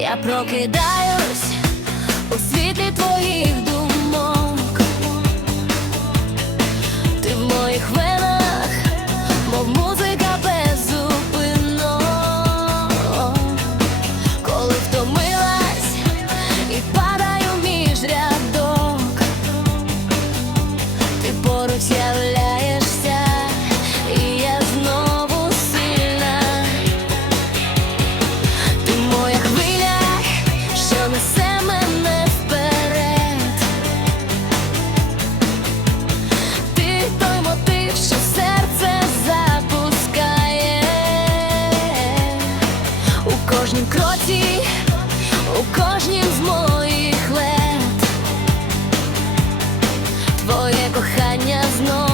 Я прокидаюсь у світлі твоїх кожнім кроці, у кожнім з моїх лет твоє кохання знов.